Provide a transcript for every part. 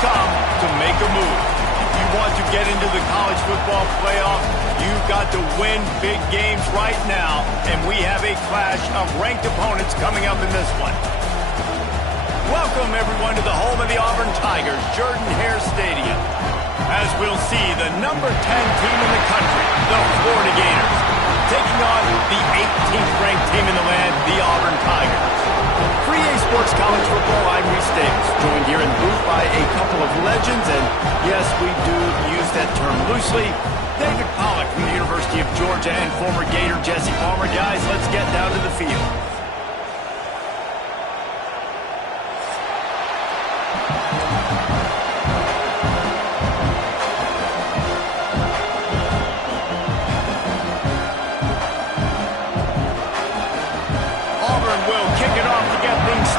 come to make a move. If you want to get into the college football playoff, you've got to win big games right now, and we have a clash of ranked opponents coming up in this one. Welcome, everyone, to the home of the Auburn Tigers, Jordan-Hare Stadium. As we'll see, the number 10 team in the country, the Florida Gators, taking on the 18th ranked team in the land, the Auburn Tigers. For EA Sports College Football, I'm Reese Davis, joined here in the booth by a couple of legends, and yes, we do use that term loosely. David Pollack from the University of Georgia and former Gator Jesse Palmer. Guys, let's get down to the field.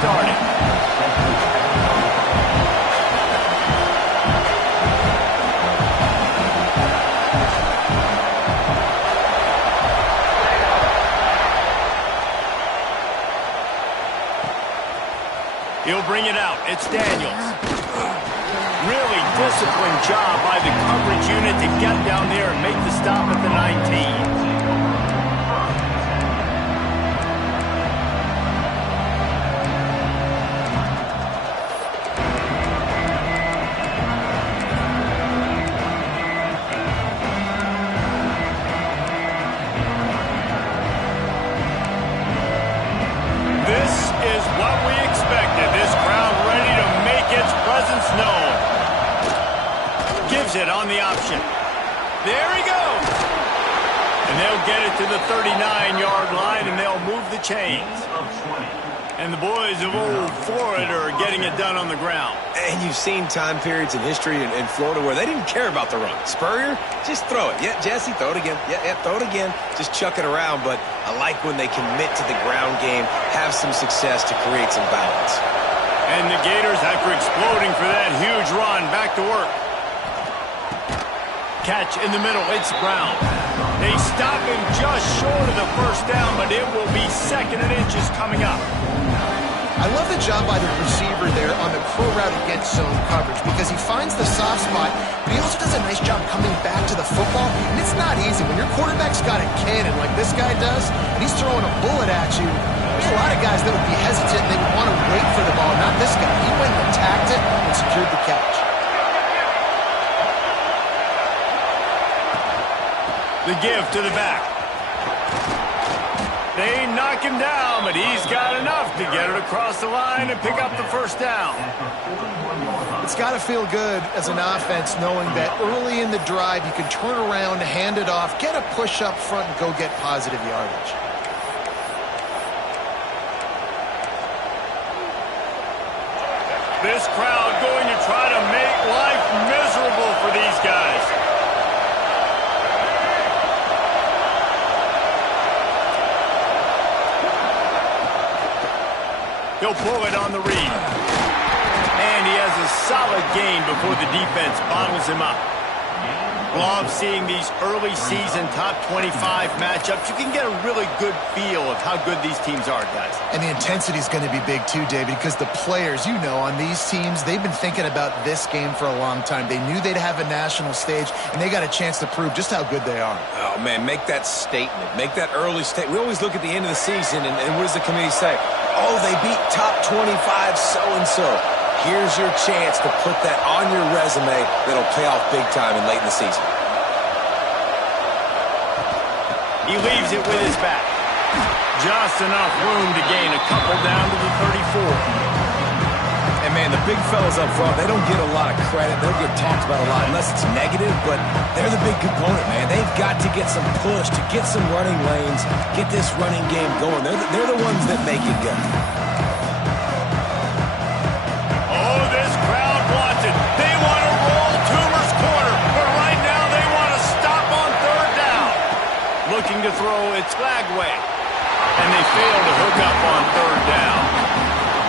Started. He'll bring it out. It's Daniels. Really disciplined job by the coverage unit to get down there and make the stop at the 19. It on the option. There he goes. And they'll get it to the 39-yard line, and they'll move the chains. And the boys of old Florida are getting it done on the ground. And you've seen time periods in history in Florida where they didn't care about the run. Spurrier, just throw it. Yeah, Jesse, throw it again. Yeah, throw it again. Just chuck it around. But I like when they commit to the ground game, have some success to create some balance. And the Gators, after exploding for that huge run, back to work. Catch in the middle, it's Brown. They stop him just short of the first down, but it will be second and inches coming up. I love the job by the receiver there on the crow route against zone coverage because he finds the soft spot, but he also does a nice job coming back to the football. And it's not easy. When your quarterback's got a cannon like this guy does, and he's throwing a bullet at you, there's a lot of guys that would be hesitant and they would want to wait for the ball. Not this guy. He went and attacked it and secured the catch. The give to the back. They knock him down, but he's got enough to get it across the line and pick up the first down. It's got to feel good as an offense knowing that early in the drive you can turn around, hand it off, get a push up front, and go get positive yardage. This crowd going to try to make life miserable for these guys. He'll pull it on the read. And he has a solid gain before the defense bottles him up. Love seeing these early season top 25 matchups. You can get a really good feel of how good these teams are, guys. And the intensity is going to be big too, David, because the players, you know, on these teams, they've been thinking about this game for a long time. They knew they'd have a national stage, and they got a chance to prove just how good they are. Oh, man, make that statement. Make that early statement. We always look at the end of the season, and what does the committee say? Oh, they beat top 25 so-and-so. Here's your chance to put that on your resume that'll pay off big time and late in the season. He leaves it with his back. Just enough room to gain a couple down to the 34. And, man, the big fellas up front, they don't get a lot of credit. They don't get talked about a lot unless it's negative, but they're the big component, man. They've got to get some push, to get some running lanes, get this running game going. They're the ones that make it go. Oh, this crowd wants it. They want to roll Toomer's corner, but right now they want to stop on third down. Looking to throw, it's Flagway. And they fail to hook up on third down.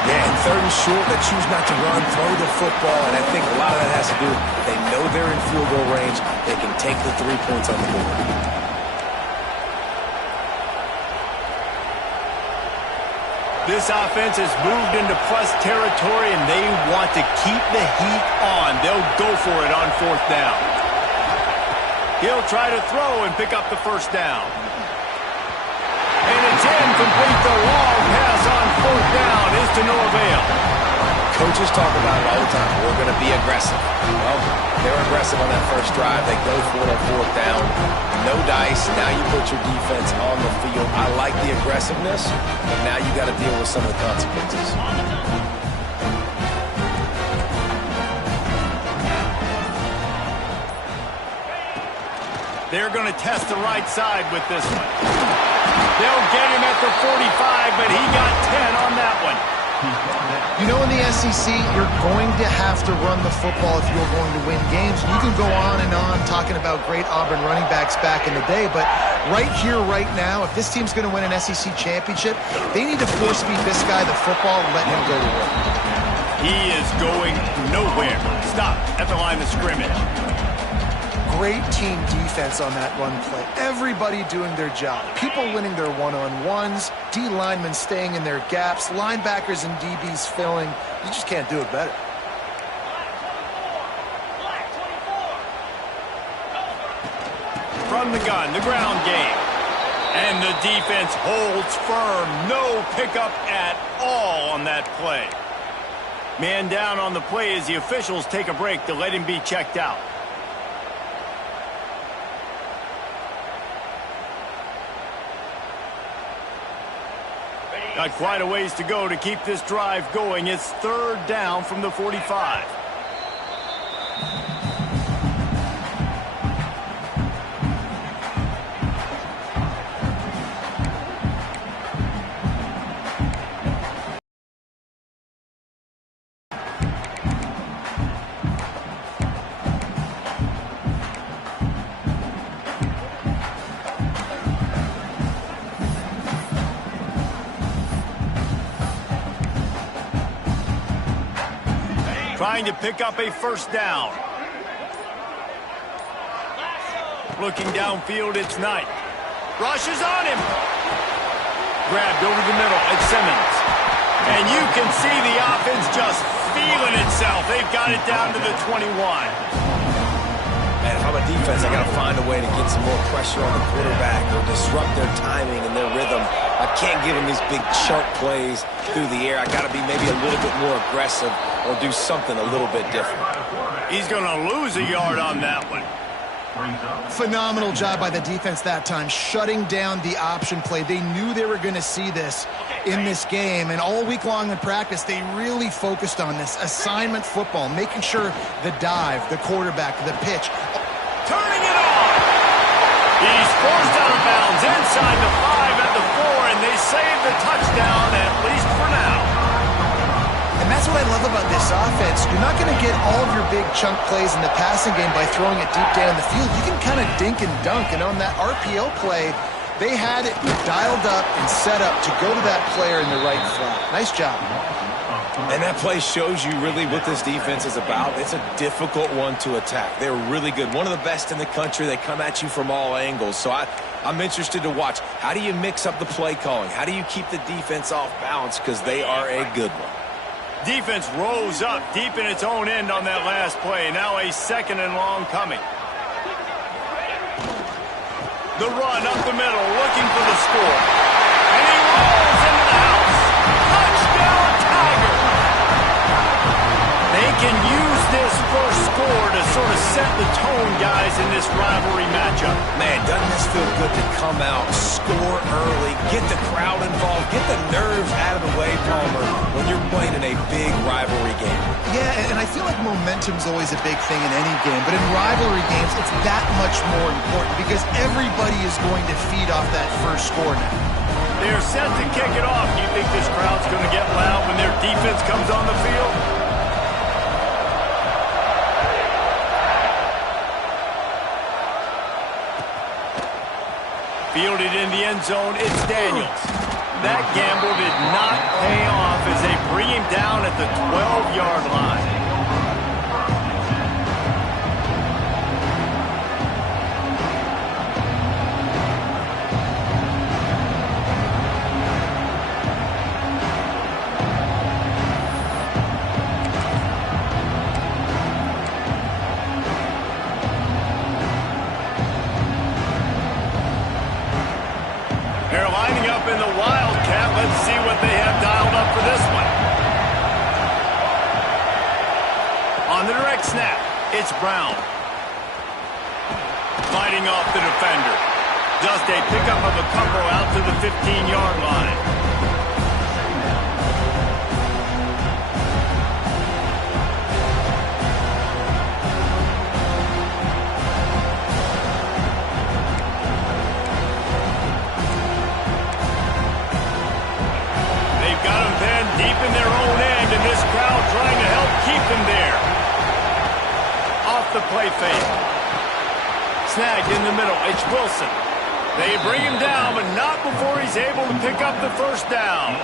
Yeah, and third and short, they choose not to run, throw the football, and I think a lot of that has to do with they know they're in field goal range. They can take the 3 points on the board. This offense has moved into plus territory, and they want to keep the heat on. They'll go for it on 4th down. He'll try to throw and pick up the first down. And it's incomplete. The long pass on 4th down is to no avail. Coaches talk about it all the time. We're going to be aggressive. Well, they're aggressive on that first drive. They go for it on 4th down. No dice. Now you put your defense on the field. I like the aggressiveness, but now you got to deal with some of the consequences. They're going to test the right side with this one. They'll get him at the 45, but he got 10 on that one. You know, in the SEC, you're going to have to run the football if you're going to win games. You can go on and on talking about great Auburn running backs back in the day, but right here, right now, if this team's going to win an SEC championship, they need to force-feed this guy the football and let him go to work. He is going nowhere. Stop at the line of scrimmage. Great team defense on that run play. Everybody doing their job. People winning their one-on-ones, D linemen staying in their gaps, linebackers and DBs filling. You just can't do it better. From the gun, the ground game. And the defense holds firm. No pickup at all on that play. Man down on the play as the officials take a break to let him be checked out. Got quite a ways to go to keep this drive going. It's 3rd down from the 45. Trying to pick up a first down. Looking downfield, it's Knight. Rushes on him. Grabbed over the middle, it's Simmons. And you can see the offense just feeling itself. They've got it down to the 21. Man, if I'm a defense, I got to find a way to get some more pressure on the quarterback or disrupt their timing and their rhythm. I can't give them these big chunk plays through the air. I got to be maybe a little bit more aggressive or do something a little bit different. He's going to lose a yard on that one. Phenomenal job by the defense that time, shutting down the option play. They knew they were going to see this in this game, and all week long in practice, they really focused on this assignment football, making sure the dive, the quarterback, the pitch. Turning it on! He's forced out of bounds inside the 5 at the 4, and they save the touchdown, at least for now. And that's what I love about this offense. You're not going to get all of your big chunk plays in the passing game by throwing it deep down the field. You can kind of dink and dunk, and on that RPO play, they had it dialed up and set up to go to that player in the right flat. Nice job. And that play shows you really what this defense is about. It's a difficult one to attack. They're really good. One of the best in the country. They come at you from all angles. So I'm interested to watch. How do you mix up the play calling? How do you keep the defense off balance? Because they are a good one. Defense rose up deep in its own end on that last play. Now a 2nd and long coming. The run up the middle, looking for the score. And he rolls into the house. Touchdown, Tiger! They can use this first score to sort of set the tone, guys, in this rivalry matchup. Man, doesn't this feel good to come out, score early, get the crowd involved, get the nerves out of the way, Palmer, when you're playing in a big rivalry game. Yeah, and I feel like momentum's always a big thing in any game, but in rivalry games, it's that much more important because everybody is going to feed off that first score now. They're set to kick it off. Do you think this crowd's going to get loud when their defense comes on the field? Fielded in the end zone, it's Daniels. That gamble did not pay off as they bring him down at the 12-yard line. snap. It's Brown. Fighting off the defender. Just a pickup of a couple out to the 15-yard line. They've got him then deep in their own end, and this crowd trying to help keep them there. Off the play fake. Snagged in the middle. It's Wilson. They bring him down, but not before he's able to pick up the first down.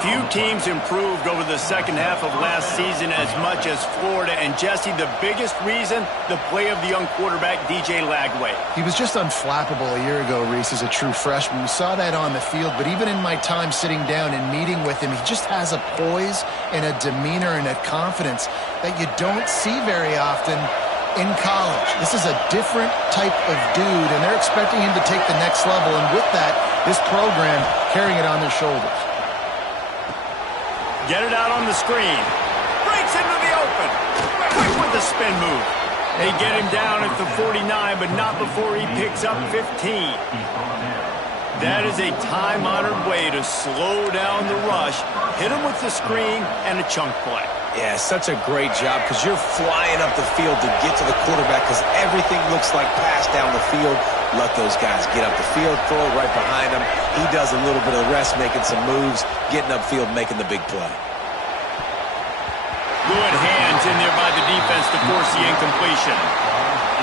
Few teams improved over the second half of last season as much as Florida. And, Jesse, the biggest reason, the play of the young quarterback, DJ Lagway. He was just unflappable a year ago, Reese, as a true freshman. We saw that on the field, but even in my time sitting down and meeting with him, he just has a poise and a demeanor and a confidence that you don't see very often in college. This is a different type of dude, and they're expecting him to take the next level, and with that, this program carrying it on their shoulders. Get it out on the screen. Breaks into the open. Quick with the spin move. They get him down at the 49, but not before he picks up 15. That is a time-honored way to slow down the rush, hit him with the screen, and a chunk play. Yeah, such a great job because you're flying up the field to get to the quarterback because everything looks like pass down the field. Let those guys get up the field, throw it right behind him. He does a little bit of the rest, making some moves, getting upfield, making the big play. Good hands in there by the defense to force the incompletion.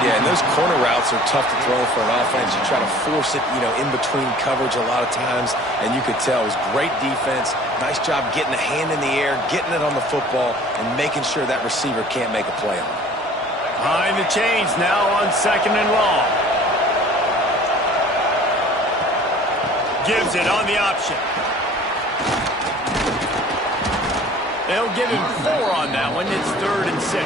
Yeah, and those corner routes are tough to throw for an offense. You try to force it, in between coverage a lot of times, and you could tell it was great defense. Nice job getting a hand in the air, getting it on the football, and making sure that receiver can't make a play on it. Behind the chains now on 2nd and long. Gives it on the option. They'll give him 4 on that one. It's 3rd and 6.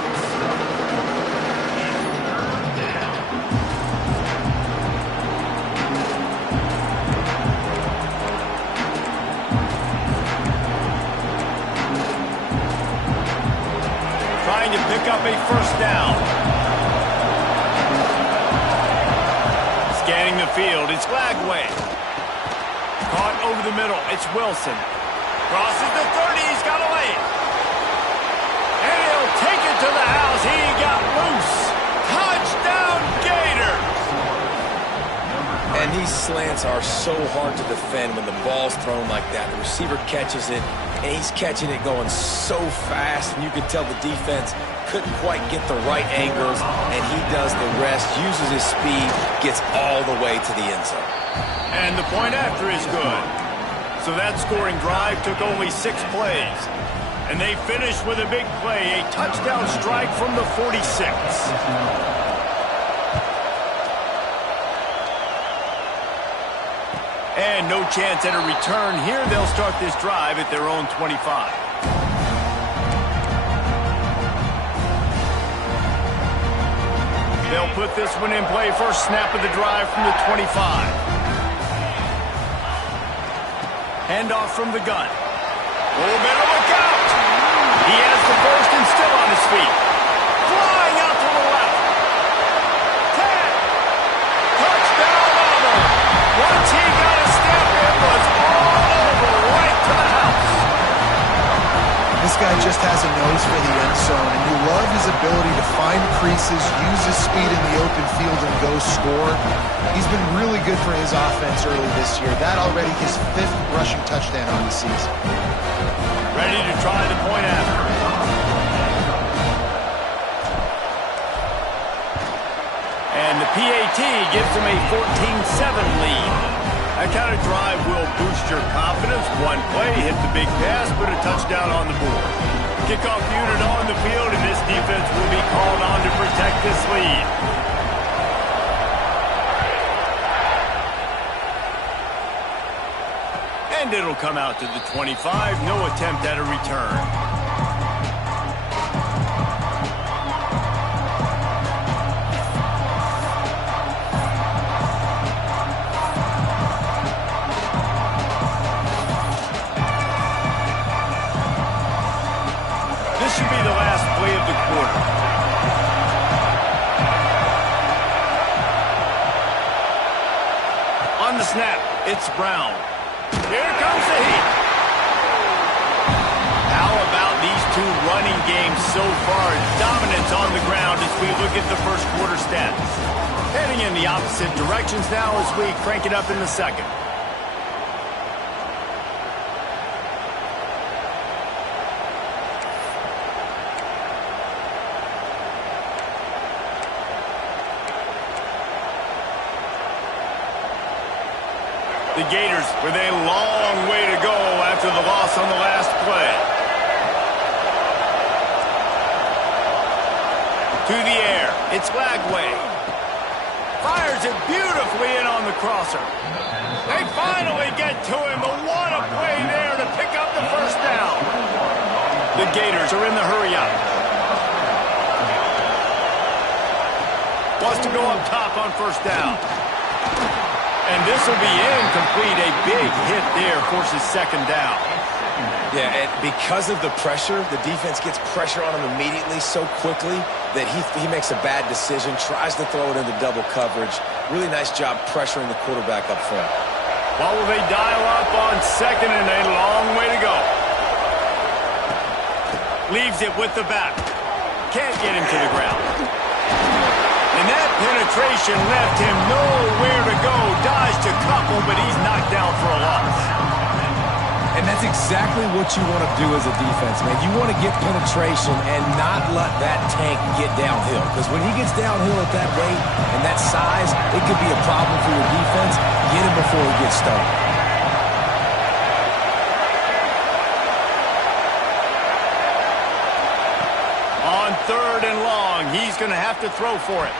Trying to pick up a first down. Scanning the field, it's Lagway. Caught over the middle, it's Wilson. Crosses the 30, he's got a lane. And he'll take it to the house. He got loose. Touchdown, Gators. And these slants are so hard to defend when the ball's thrown like that. The receiver catches it, and he's catching it going so fast, and you can tell the defense couldn't quite get the right angles, and he does the rest, uses his speed, gets all the way to the end zone. And the point after is good. So that scoring drive took only 6 plays. And they finished with a big play, a touchdown strike from the 46. And no chance at a return here. They'll start this drive at their own 25. They'll put this one in play. First snap of the drive from the 25. Handoff from the gun. Oh, better look out. He has the first and still on his feet. Flying out to the left. 10. Touchdown, Auburn. Once he got a step, it was all over right to the house. This guy just has a nose for the end zone, and you love his ability to find creases, use his speed in the open field, and go score. He's been really good for his offense early this year. That already his 5th rushing touchdown on the season. Ready to try the point after. And the PAT gives them a 14-7 lead. That kind of drive will boost your confidence. One play, hit the big pass, put a touchdown on the board. Kickoff unit on the field, and this defense will be called on to protect this lead. And it'll come out to the 25. No attempt at a return. This should be the last play of the quarter. It's Brown. Here comes the heat. How about these two running games so far? Dominance on the ground as we look at the first quarter stats. Heading in the opposite directions now as we crank it up in the second. The Gators with a long way to go after the loss on the last play. To the air, it's Lagway. Fires it beautifully in on the crosser. They finally get to him, but what a play there to pick up the first down. The Gators are in the hurry-up. Wants to go up top on first down. And this will be incomplete. A big hit there forces second down. Yeah, and because of the pressure, the defense gets pressure on him immediately so quickly that he makes a bad decision, tries to throw it into double coverage. Really nice job pressuring the quarterback up front. Well, will they dial up on second and a long way to go? Leaves it with the back. Can't get him to the ground. And that penetration left him nowhere to go. Dodged a couple, but he's knocked down for a loss. And that's exactly what you want to do as a defense, man. You want to get penetration and not let that tank get downhill. Because when he gets downhill at that rate and that size, it could be a problem for your defense. Get him before he gets started. On third and long, he's going to have to throw for it.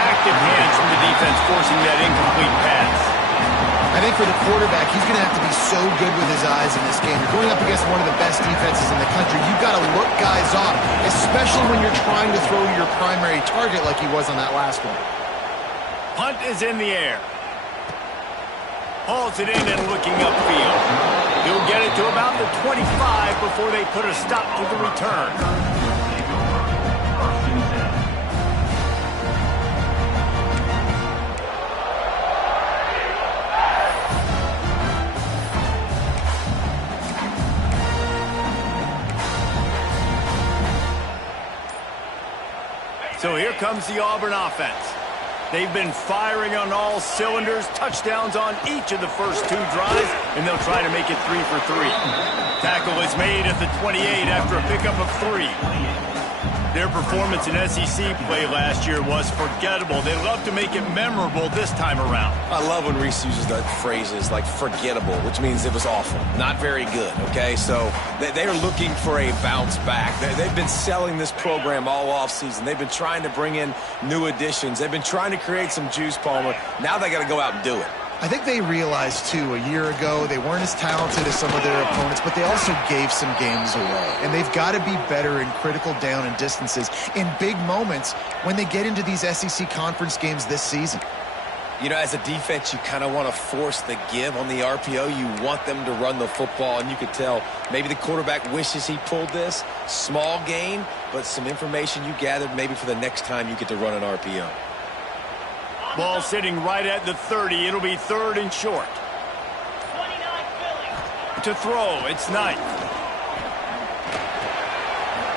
Active hands from the defense forcing that incomplete pass. I think for the quarterback, he's going to have to be so good with his eyes in this game. You're going up against one of the best defenses in the country. You've got to look guys off, especially when you're trying to throw your primary target like he was on that last one. Punt is in the air. Hauls it in and looking upfield. He'll get it to about the 25 before they put a stop to the return. So here comes the Auburn offense. They've been firing on all cylinders, touchdowns on each of the first two drives, and they'll try to make it 3 for 3. Tackle is made at the 28 after a pickup of 3. Their performance in SEC play last year was forgettable. They love to make it memorable this time around. I love when Reese uses the phrases like forgettable, which means it was awful, not very good, okay? So they are looking for a bounce back. They've been selling this program all offseason. They've been trying to bring in new additions. They've been trying to create some juice, Palmer. Now they got to go out and do it. I think they realized, too, a year ago they weren't as talented as some of their opponents, but they also gave some games away. And they've got to be better in critical down and distances in big moments when they get into these SEC conference games this season. You know, as a defense, you kind of want to force the give on the RPO. You want them to run the football, and you could tell maybe the quarterback wishes he pulled this. Small gain, but some information you gathered maybe for the next time you get to run an RPO. Ball sitting right at the 30. It'll be third and short. To throw, it's Knight.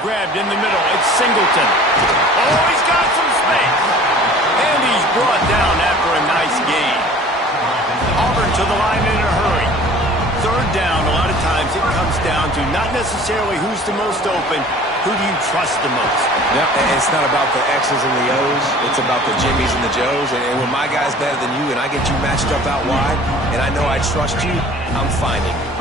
Grabbed in the middle, it's Singleton. Oh, he's got some space. And he's brought down after a nice gain. Auburn to the line in a hurry. Third down, a lot of times it comes down to not necessarily who's the most open, who do you trust the most? Yeah, and it's not about the X's and the O's. It's about the Jimmies and the Joes. And when my guy's better than you and I get you matched up out wide and I know I trust you, I'm finding you.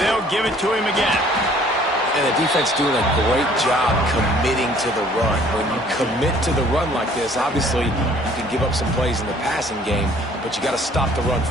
They'll give it to him again. And the defense doing a great job committing to the run. When you commit to the run like this, obviously you can give up some plays in the passing game, but you got to stop the run.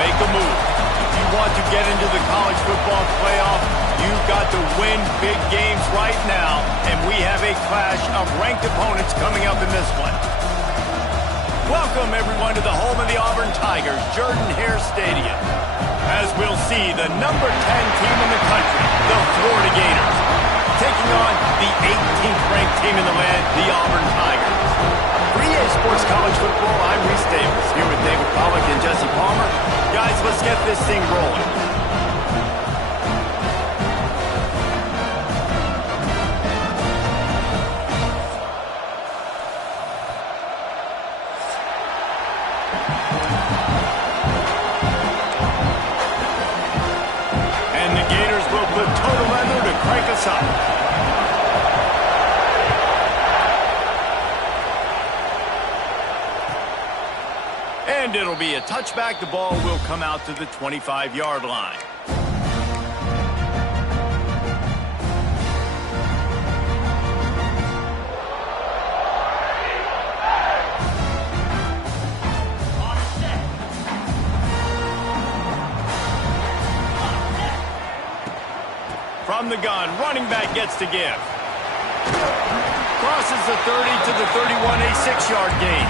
make a move. If you want to get into the college football playoff, you've got to win big games right now, and we have a clash of ranked opponents coming up in this one. Welcome, everyone, to the home of the Auburn Tigers, Jordan-Hare Stadium. As we'll see, the number 10 team in the country, the Florida Gators, taking on the 18th ranked team in the land, the Auburn Tigers. For EA Sports College Football, I'm Reese Davis, here with David Pollack and Jesse Palmer. Guys, let's get this thing rolling. And the Gators will put total leather to crank us up. And it'll be a touchback. The ball will come out to the 25-yard line. From the gun, running back gets to give. Crosses the 30 to the 31, a 6-yard gain.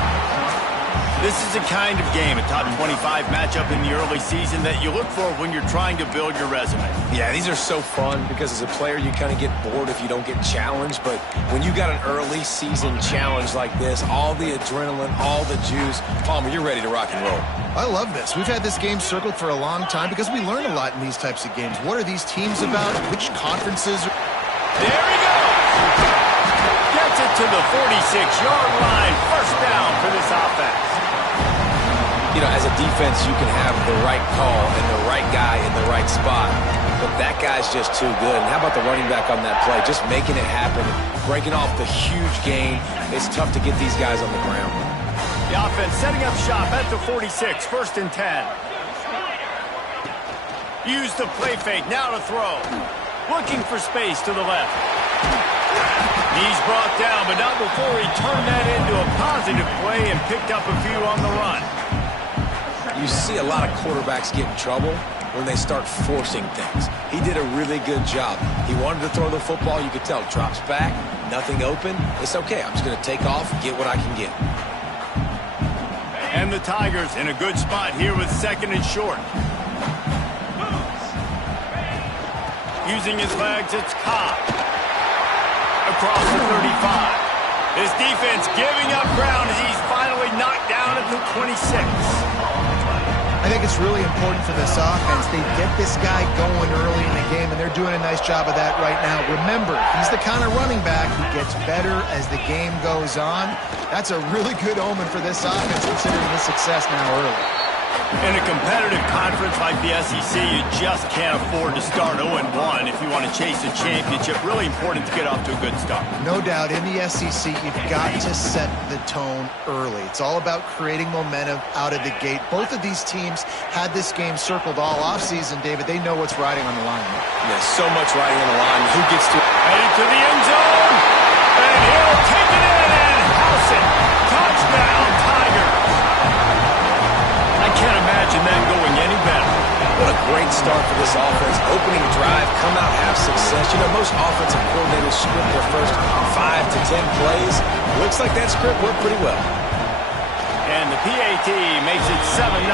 This is the kind of game, a top 25 matchup in the early season that you look for when you're trying to build your resume. Yeah, these are so fun because as a player, you kind of get bored if you don't get challenged. But when you got an early season challenge like this, all the adrenaline, all the juice, Palmer, you're ready to rock and roll. I love this. We've had this game circled for a long time because we learn a lot in these types of games. What are these teams about? Which conferences? There he goes! Gets it to the 46-yard line. First down for this offense. You know, as a defense, you can have the right call and the right guy in the right spot, but that guy's just too good. And how about the running back on that play? Just making it happen, breaking off the huge gain. It's tough to get these guys on the ground. The offense setting up shop at the 46, 1st and 10. Use the play fake, now to throw. Looking for space to the left. He's brought down, but not before he turned that into a positive play and picked up a few on the run. You see a lot of quarterbacks get in trouble when they start forcing things. He did a really good job. He wanted to throw the football. You could tell. Drops back, nothing open. It's okay. I'm just going to take off, get what I can get. And the Tigers in a good spot here with 2nd and short. Using his legs, it's Cobb. Across the 35. His defense giving up ground as he's finally knocked down at the 26. I think it's really important for this offense. They get this guy going early in the game, and they're doing a nice job of that right now. Remember, he's the kind of running back who gets better as the game goes on. That's a really good omen for this offense, considering his success now early. In a competitive conference like the SEC, you just can't afford to start 0-1 if you want to chase a championship. Really important to get off to a good start. No doubt, in the SEC, you've got to set the tone early. It's all about creating momentum out of the gate. Both of these teams had this game circled all offseason, David. They know what's riding on the line. There's so much riding on the line. Who gets to... Headed to the end zone. And he'll take it in and house it. Touchdown, Tigers. I can't imagine that going any better. What a great start for this offense. Opening drive, come out, have success. You know, most offensive coordinators script their first 5 to 10 plays. Looks like that script worked pretty well. And the PAT makes it 7-0.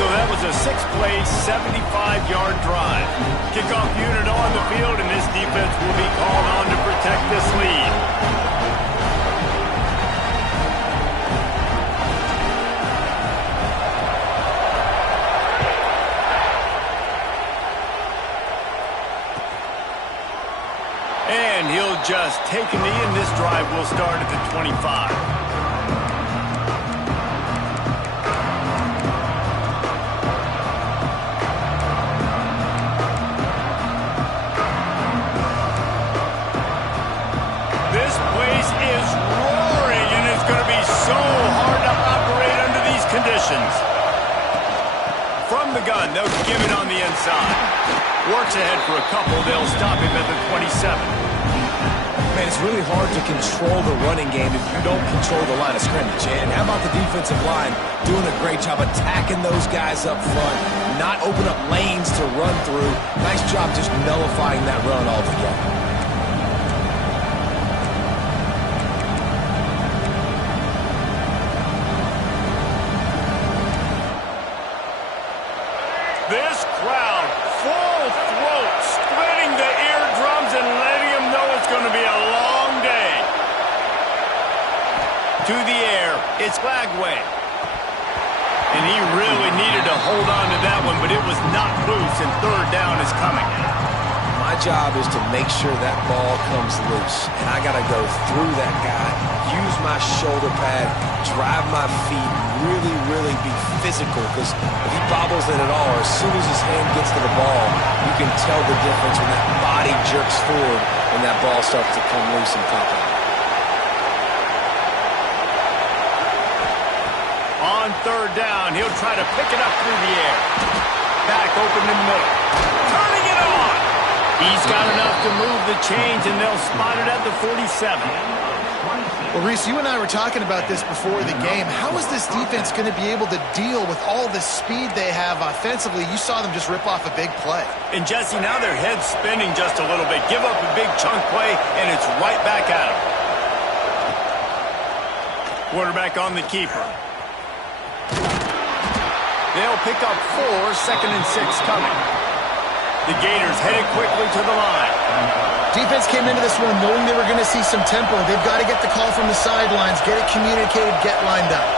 So that was a 6-play, 75-yard drive. Kickoff unit on the field, and this defense will be called on to protect this lead. And he'll just take a knee, and this drive will start at the 25. This place is roaring, and it's going to be so hard to operate under these conditions. From the gun, they'll give it on the inside. Works ahead for a couple. They'll stop him at the 27. Man, it's really hard to control the running game if you don't control the line of scrimmage. And how about the defensive line doing a great job attacking those guys up front, not open up lanes to run through. Nice job just nullifying that run altogether. This crowd, full throat, splitting the eardrums and letting them know it's going to be a long day. To the air, it's Lagway. And he really needed to hold on to that one, but it was not loose, and third down is coming. My job is to make sure that ball comes loose, and I got to go through that guy, use my shoulder pad, drive my feet, really be physical, because if he bobbles it at all, as soon as his hand gets to the ball, you can tell the difference when that body jerks forward and that ball starts to come loose and pop out. On third down, he'll try to pick it up through the air. Back open in the middle. Turning it on! He's got enough to move the chains, and they'll spot it at the 47. Well, Reese, you and I were talking about this before the game. How is this defense going to be able to deal with all the speed they have offensively? You saw them just rip off a big play. And, Jesse, now their head's spinning just a little bit. Give up a big chunk play, and it's right back at them. Quarterback on the keeper. They'll pick up 4, second and 6 coming. The Gators headed quickly to the line. Defense came into this one knowing they were going to see some tempo. They've got to get the call from the sidelines, get it communicated, get lined up.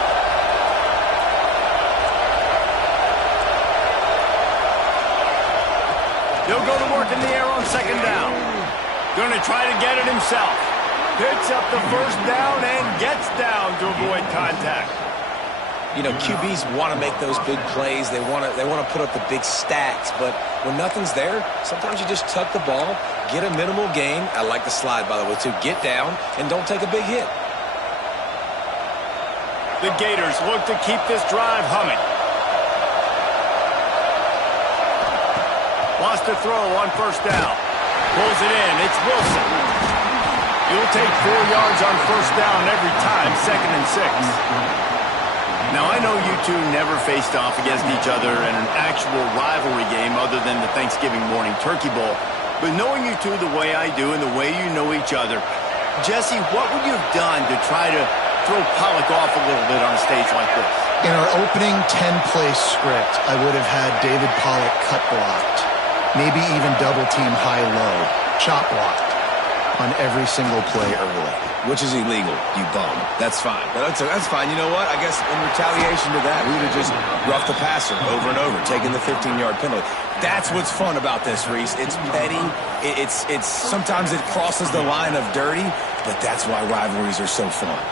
They'll go to work in the air on second down. Going to try to get it himself. Picks up the first down and gets down to avoid contact. You know, QBs want to make those big plays. They want to put up the big stats. But when nothing's there, sometimes you just tuck the ball, get a minimal gain. I like the slide, by the way, too. Get down and don't take a big hit. The Gators look to keep this drive humming. Wants to throw on first down. Pulls it in. It's Wilson. He'll take 4 yards on first down every time, second and 6. Now, I know you two never faced off against each other in an actual rivalry game other than the Thanksgiving morning turkey bowl. But knowing you two the way I do and the way you know each other, Jesse, what would you have done to try to throw Pollock off a little bit on a stage like this? In our opening 10-play script, I would have had David Pollock cut blocked, maybe even double-team high-low, chop blocked on every single play early. Which is illegal, you bum. That's fine. But that's fine. You know what? I guess in retaliation to that, we would have just roughed the passer over and over, taking the 15-yard penalty. That's what's fun about this, Reese. It's petty. It's sometimes it crosses the line of dirty, but that's why rivalries are so fun.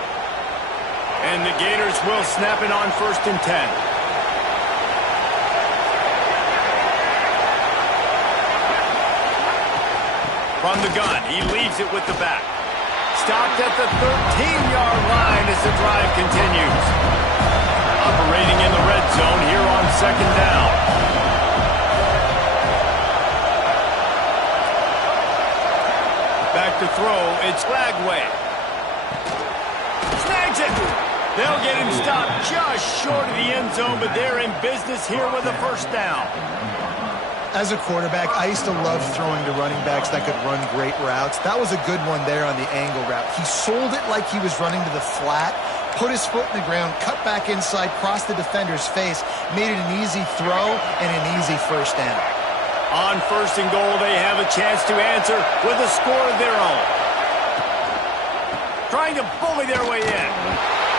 And the Gators will snap it on first and 10. From the gun, he leaves it with the back. Stopped at the 13-yard line as the drive continues. Operating in the red zone here on second down. Back to throw, it's Lagway. Snags it! They'll get him stopped just short of the end zone, but they're in business here with a first down. As a quarterback, I used to love throwing to running backs that could run great routes. That was a good one there on the angle route. He sold it like he was running to the flat, put his foot in the ground, cut back inside, crossed the defender's face, made it an easy throw and an easy first down. On first and goal, they have a chance to answer with a score of their own. Trying to bully their way in.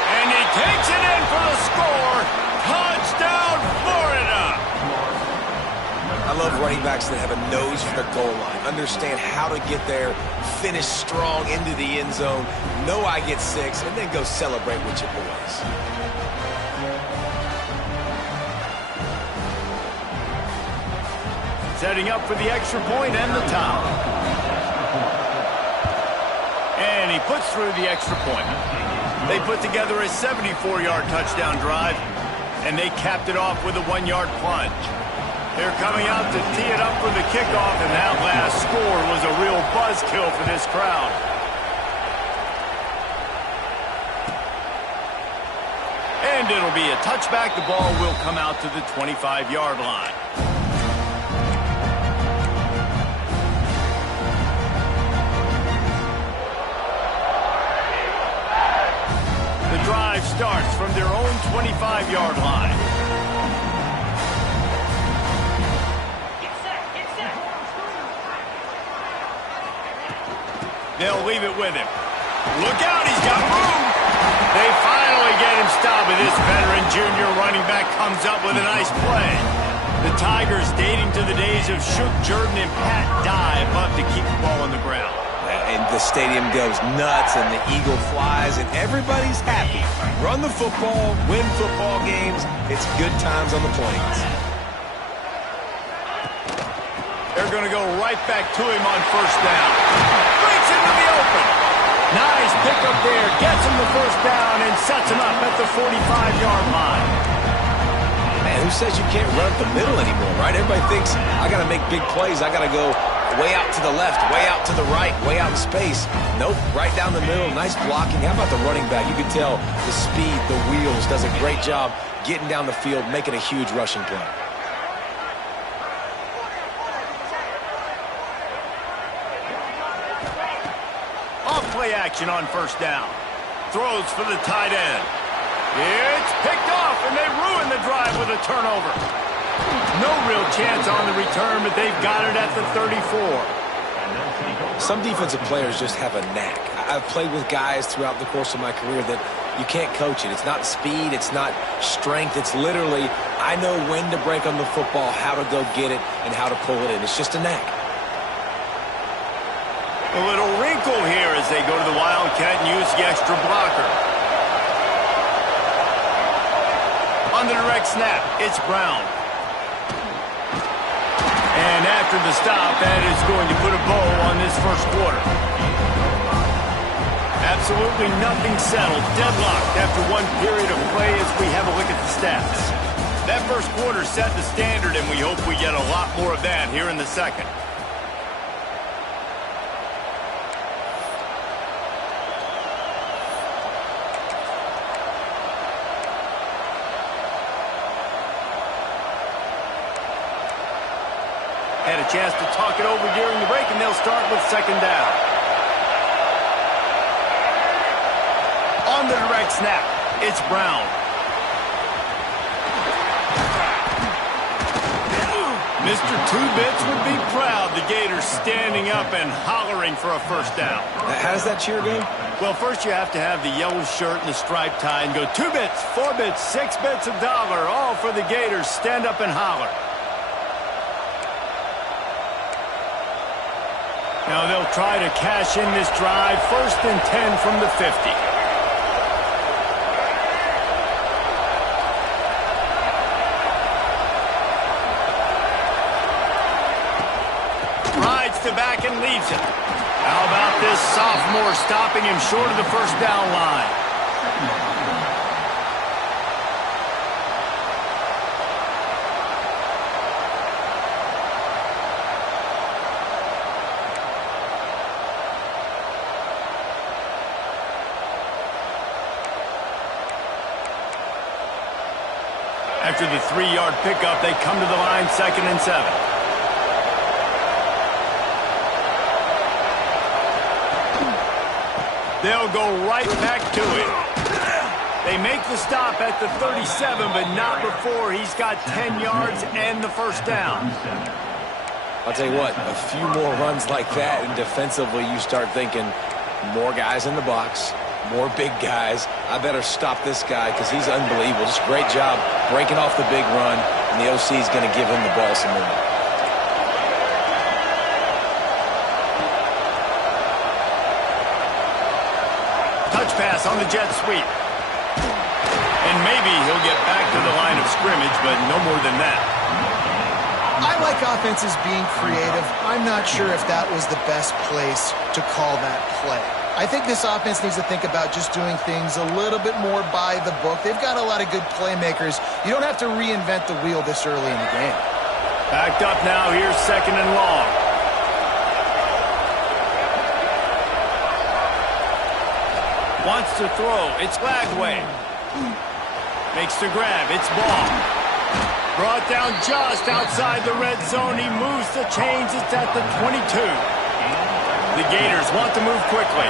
And he takes it in for the score. Touchdown, Florida! I love running backs that have a nose for the goal line, understand how to get there, finish strong into the end zone, know I get 6, and then go celebrate with your boys. Setting up for the extra point and the tie. And he puts through the extra point. They put together a 74-yard touchdown drive, and they capped it off with a 1-yard plunge. They're coming out to tee it up for the kickoff, and that last score was a real buzzkill for this crowd. And it'll be a touchback. The ball will come out to the 25-yard line. The drive starts from their own 25-yard line. They'll leave it with him. Look out, he's got room. They finally get him stopped, but this veteran junior running back comes up with a nice play. The Tigers, dating to the days of Shook Jordan and Pat Dye, love to keep the ball on the ground. And the stadium goes nuts, and the eagle flies, and everybody's happy. Run the football, win football games. It's good times on the plains. They're going to go right back to him on first down. Breaks into the open. Nice pickup there. Gets him the first down and sets him up at the 45-yard line. Man, who says you can't run up the middle anymore, right? Everybody thinks, I got to make big plays. I got to go way out to the left, way out to the right, way out in space. Nope, right down the middle. Nice blocking. How about the running back? You can tell the speed, the wheels, does a great job getting down the field, making a huge rushing play. Play action on first down. Throws for the tight end. It's picked off, and they ruin the drive with a turnover. No real chance on the return, but they've got it at the 34. Some defensive players just have a knack. I've played with guys throughout the course of my career that you can't coach it. It's not speed. It's not strength. It's literally, I know when to break on the football, how to go get it, and how to pull it in. It's just a knack. A little wrinkle here as they go to the Wildcat and use the extra blocker. On the direct snap, it's Brown. And after the stop, that is going to put a bow on this first quarter. Absolutely nothing settled. Deadlocked after one period of play as we have a look at the stats. That first quarter set the standard, and we hope we get a lot more of that here in the second. Had a chance to talk it over during the break, and they'll start with second down. On the direct snap, it's Brown. Mr. Two-Bits would be proud. The Gators standing up and hollering for a first down. How does that cheer go? Well, first you have to have the yellow shirt and the striped tie and go 2 bits, 4 bits, 6 bits, $1, all for the Gators. Stand up and holler. Now they'll try to cash in this drive. First and 10 from the 50. Rides to back and leaves it. How about this sophomore stopping him short of the first down line? After the 3-yard pickup, they come to the line, 2nd and 7. They'll go right back to it. They make the stop at the 37, but not before he's got 10 yards and the first down. I'll tell you what, a few more runs like that, and defensively you start thinking more guys in the box, more big guys. I better stop this guy because he's unbelievable. Just great job breaking off the big run, and the OC is going to give him the ball some more. Touch pass on the jet sweep. And maybe he'll get back to the line of scrimmage, but no more than that. I like offenses being creative. I'm not sure if that was the best place to call that play. I think this offense needs to think about just doing things a little bit more by the book. They've got a lot of good playmakers. You don't have to reinvent the wheel this early in the game. Backed up now, here's 2nd and long. Wants to throw, it's Lagway. Makes the grab, it's Ball. Brought down just outside the red zone, he moves the chains, it's at the 22. The Gators want to move quickly.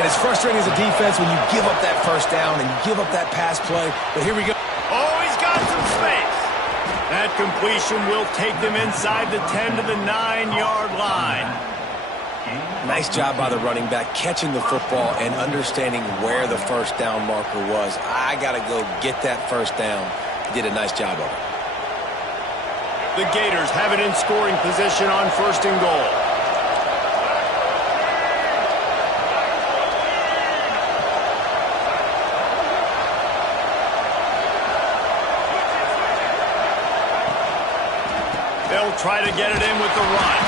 And it's frustrating as a defense when you give up that first down and you give up that pass play, but here we go. Oh, he's got some space. That completion will take them inside the 10 to the 9-yard line. Nice job by the running back, catching the football and understanding where the first down marker was. I got to go get that first down. He did a nice job of it. The Gators have it in scoring position on 1st and goal. They'll try to get it in with the run.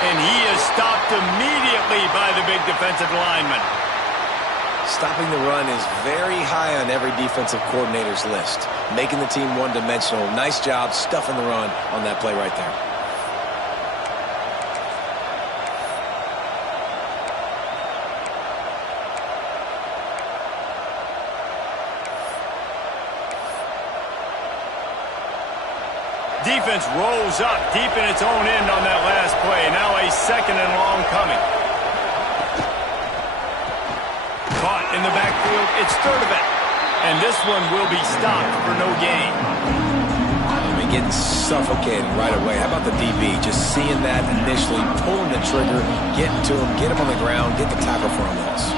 And he is stopped immediately by the big defensive lineman. Stopping the run is very high on every defensive coordinator's list. Making the team one-dimensional. Nice job stuffing the run on that play right there. Defense rolls up deep in its own end on that last play. Now a 2nd and long coming. Caught in the backfield. It's Sturdivant. And this one will be stopped for no gain. I mean, getting suffocated right away. How about the DB? Just seeing that initially, pulling the trigger, getting to him, get him on the ground, get the tackle for a loss.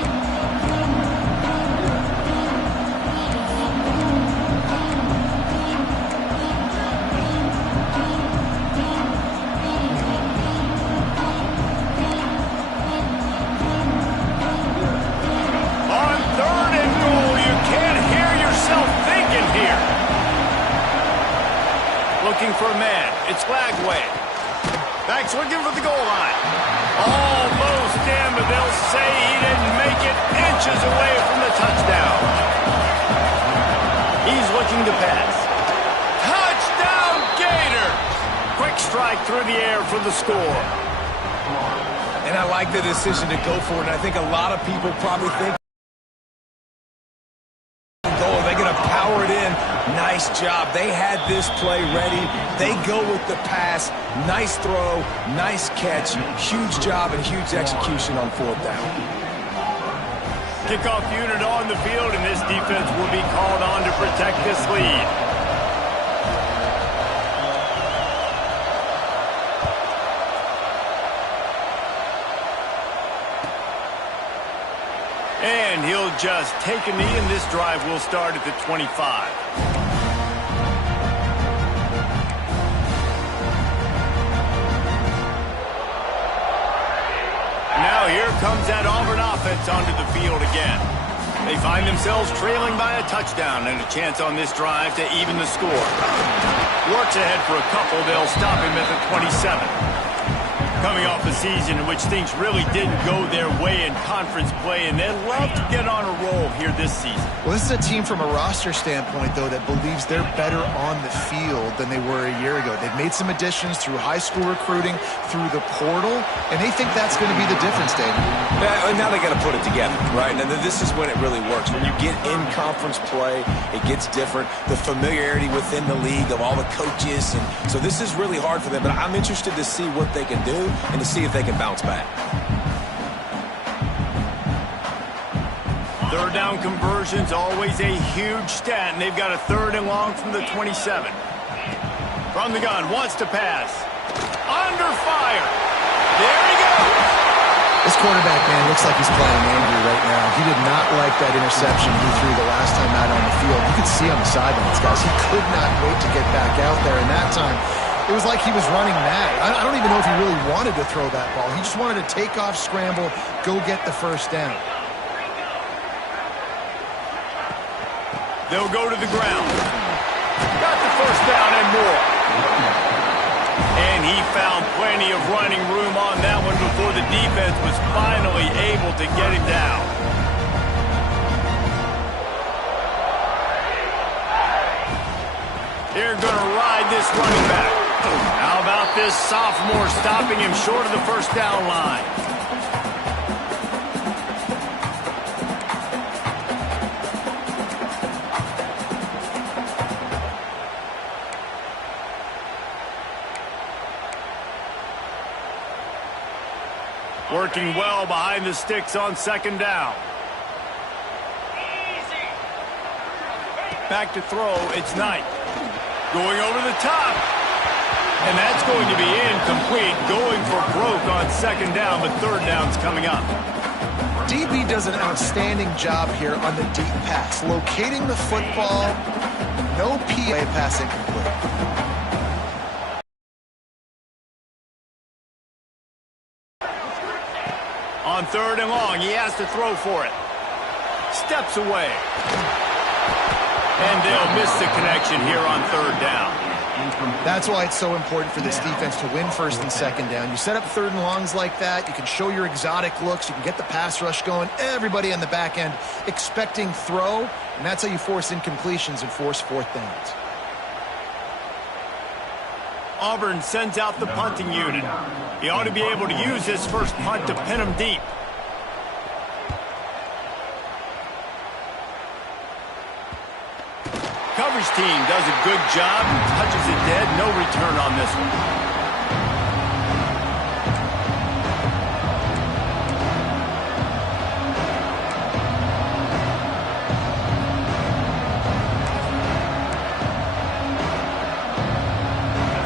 Looking for a man. It's Lagway. Backs looking for the goal line. Almost in, but they'll say he didn't make it, inches away from the touchdown. He's looking to pass. Touchdown, Gator! Quick strike through the air for the score. And I like the decision to go for it. And I think a lot of people probably think, they're going to power it in. Nice job. They had this play ready. They go with the pass. Nice throw, nice catch. Huge job and huge execution on 4th down. Kickoff unit on the field, and this defense will be called on to protect this lead. And he'll just take a knee, and this drive will start at the 25. Now here comes that Auburn offense onto the field again. They find themselves trailing by a touchdown and a chance on this drive to even the score. Works ahead for a couple. They'll stop him at the 27. Coming off a season in which things really didn't go their way in conference play, and they'd love to get on a roll here this season. Well, this is a team from a roster standpoint, though, that believes they're better on the field than they were a year ago. They've made some additions through high school recruiting, through the portal, and they think that's going to be the difference, David. Yeah, and now they got to put it together, right? And this is when it really works. When you get in conference play, it gets different. The familiarity within the league of all the coaches, and so this is really hard for them. But I'm interested to see what they can do and to see if they can bounce back. 3rd down conversion's always a huge stat, and they've got a 3rd and long from the 27. From the gun, wants to pass. Under fire. There he goes. This quarterback, man, looks like he's playing angry right now. He did not like that interception he threw the last time out on the field. You could see on the sidelines, guys. He could not wait to get back out there, and that time it was like he was running mad. I don't even know if he really wanted to throw that ball. He just wanted to take off, scramble, go get the first down. They'll go to the ground. Got the first down and more. And he found plenty of running room on that one before the defense was finally able to get him down. They're going to ride this running back. How about this sophomore stopping him short of the first down line? Working well behind the sticks on second down. Back to throw, it's Knight. Going over the top. And that's going to be incomplete. Going for broke on second down, but third down's coming up. DB does an outstanding job here on the deep pass. Locating the football, no PA pass incomplete. On third and long, he has to throw for it. Steps away. And they'll miss the connection here on third down. That's why it's so important for this defense to win first and second down. You set up third and longs like that, you can show your exotic looks, you can get the pass rush going, everybody on the back end expecting throw, and that's how you force incompletions and force fourth downs. Auburn sends out the punting unit. He ought to be able to use this first punt to pin him deep. Coverage team does a good job, touches it dead, no return on this one.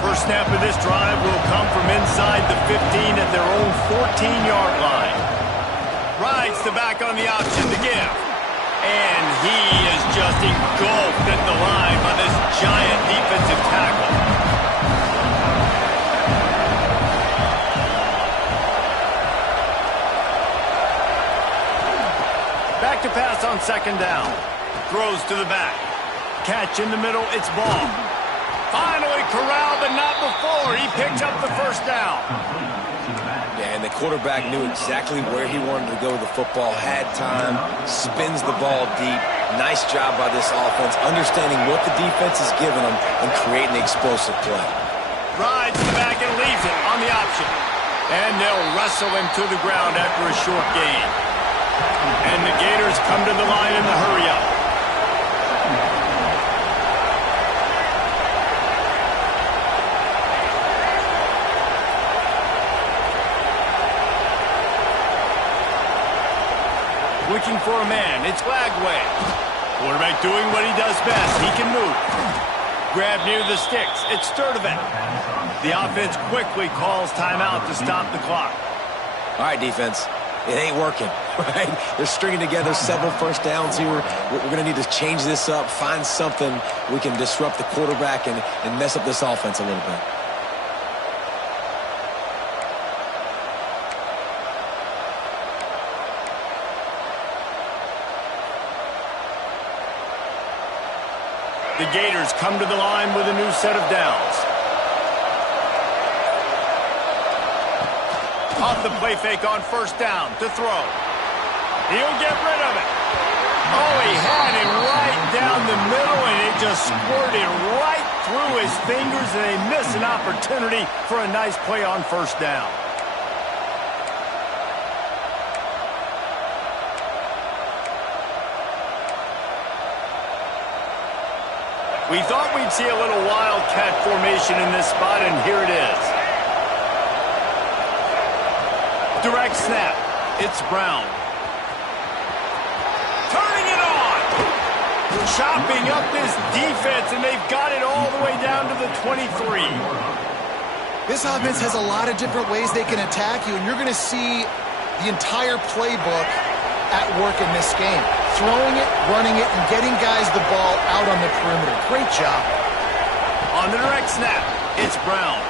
First snap of this drive will come from inside the 15 at their own 14-yard line. Rides the back on the option to give. And he is just engulfed at the line by this giant defensive tackle. Back to pass on second down. Throws to the back. Catch in the middle, it's ball. Finally corralled, but not before. He picks up the first down. Yeah, and the quarterback knew exactly where he wanted to go with the football, had time, spins the ball deep. Nice job by this offense, understanding what the defense is giving them and creating the explosive play. Rides the back and leaves it on the option. And they'll wrestle him to the ground after a short gain. And the Gators come to the line in the hurry-up. Looking for a man, it's Lagway. Quarterback doing what he does best, he can move. Grab near the sticks, it's Sturdivant. The offense quickly calls timeout to stop the clock. All right, defense, it ain't working, right? They're stringing together several first downs here. We're going to need to change this up, find something we can disrupt the quarterback and mess up this offense a little bit. The Gators come to the line with a new set of downs. Off the play fake on first down to throw. He'll get rid of it. Oh, he had it right down the middle, and it just squirted right through his fingers, and they miss an opportunity for a nice play on first down. We thought we'd see a little wildcat formation in this spot, and here it is. Direct snap. It's Brown. Turning it on. Chopping up this defense, and they've got it all the way down to the 23. This offense has a lot of different ways they can attack you, and you're going to see the entire playbook at work in this game. Throwing it, running it, and getting guys the ball out on the perimeter. Great job. On the direct snap, it's Brown.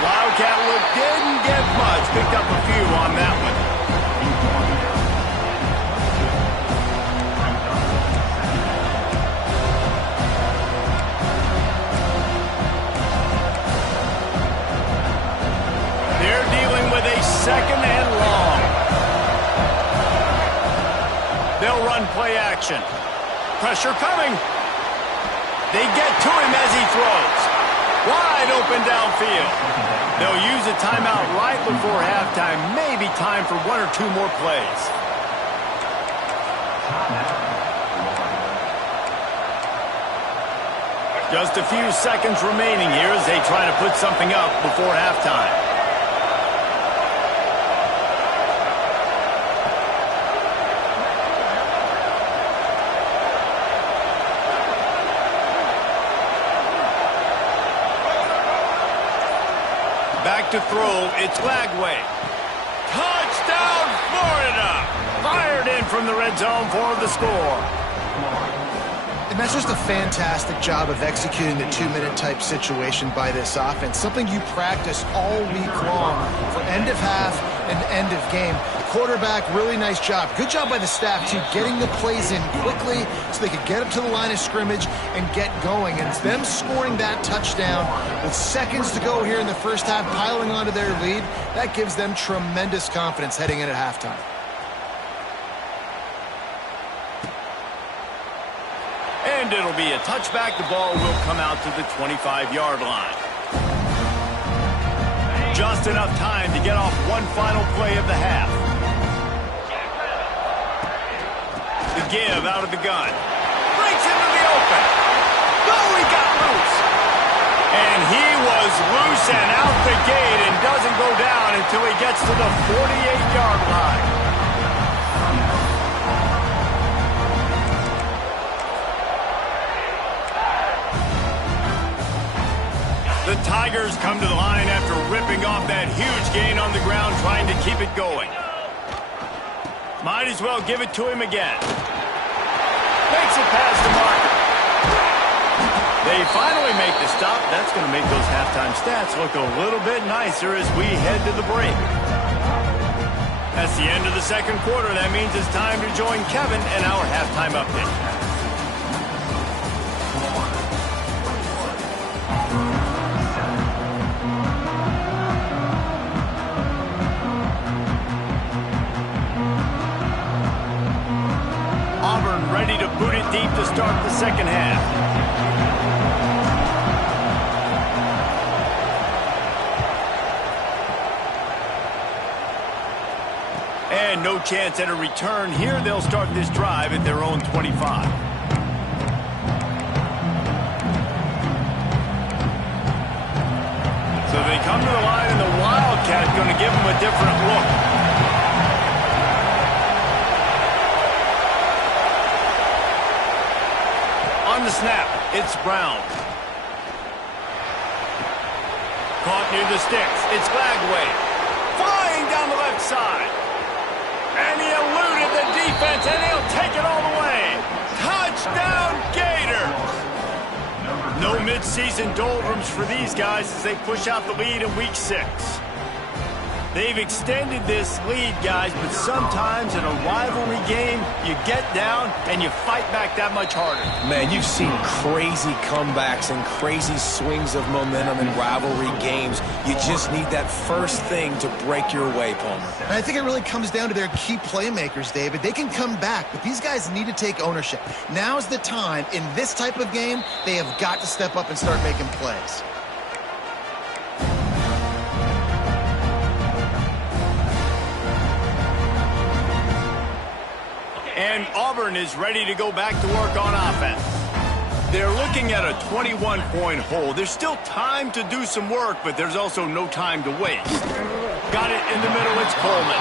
Wildcat look didn't get much. Picked up a few on that one. They're dealing with a second and long. They'll run play action. Pressure coming. They get to him as he throws. Wide open downfield. They'll use a timeout right before halftime. Maybe time for one or two more plays. Just a few seconds remaining here as they try to put something up before halftime. Back to throw, it's Lagway. Touchdown, Florida! Fired in from the red zone for the score. And that's just a fantastic job of executing the two-minute type situation by this offense. Something you practice all week long for end of half and end of game. Quarterback, really nice job. Good job by the staff, too, getting the plays in quickly so they could get up to the line of scrimmage and get going. And it's them scoring that touchdown with seconds to go here in the first half, piling onto their lead. That gives them tremendous confidence heading in at halftime. And it'll be a touchback. The ball will come out to the 25-yard line. Just enough time to get off one final play of the half. The give out of the gun. Breaks into the open. Oh, he got loose. And he was loose and out the gate and doesn't go down until he gets to the 48-yard line. The Tigers come to the line after ripping off that huge gain on the ground, trying to keep it going. Might as well give it to him again. Makes it past the marker. They finally make the stop. That's going to make those halftime stats look a little bit nicer as we head to the break. That's the end of the second quarter. That means it's time to join Kevin and our halftime update. Ready to boot it deep to start the second half. And no chance at a return here. They'll start this drive at their own 25. So they come to the line, and the Wildcat going to give them a different look. On the snap, it's Brown. Caught near the sticks, it's Lagway. Flying down the left side. And he eluded the defense, and he'll take it all the way. Touchdown, Gators! No midseason doldrums for these guys as they push out the lead in Week 6. They've extended this lead, guys, but sometimes in a rivalry game, you get down and you fight back that much harder. Man, you've seen crazy comebacks and crazy swings of momentum in rivalry games. You just need that first thing to break your way, Palmer. And I think it really comes down to their key playmakers, David. They can come back, but these guys need to take ownership. Now's the time. In this type of game, they have got to step up and start making plays. And Auburn is ready to go back to work on offense. They're looking at a 21-point hole. There's still time to do some work, but there's also no time to waste. Got it in the middle, it's Coleman.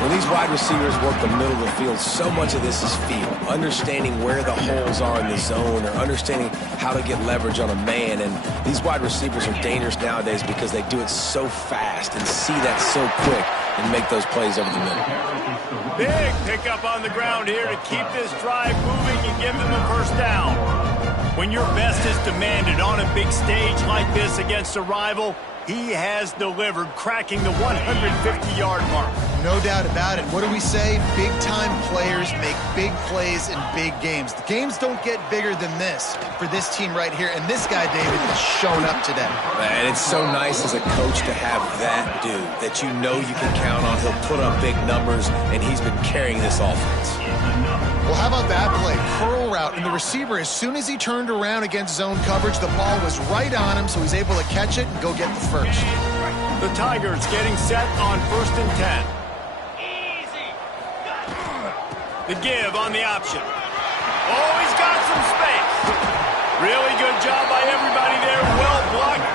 When these wide receivers work the middle of the field, so much of this is feel. Understanding where the holes are in the zone or understanding how to get leverage on a man. And these wide receivers are dangerous nowadays because they do it so fast and see that so quick and make those plays over the middle. Big pickup on the ground here to keep this drive moving and give them a first down. When your best is demanded on a big stage like this against a rival, he has delivered, cracking the 150-yard mark. No doubt about it. What do we say? Big-time players make big plays in big games. The games don't get bigger than this for this team right here, and this guy, David, has shown up today. Man, it's so nice as a coach to have that dude that you know you can count on. He'll put up big numbers, and he's been carrying this offense. Well, how about that play? Curl route, and the receiver, as soon as he turned around against zone coverage, the ball was right on him, so he's able to catch it and go get the first. The Tigers getting set on 1st and 10. The give on the option. Oh, he's got some space. Really good job by everybody there. Well blocked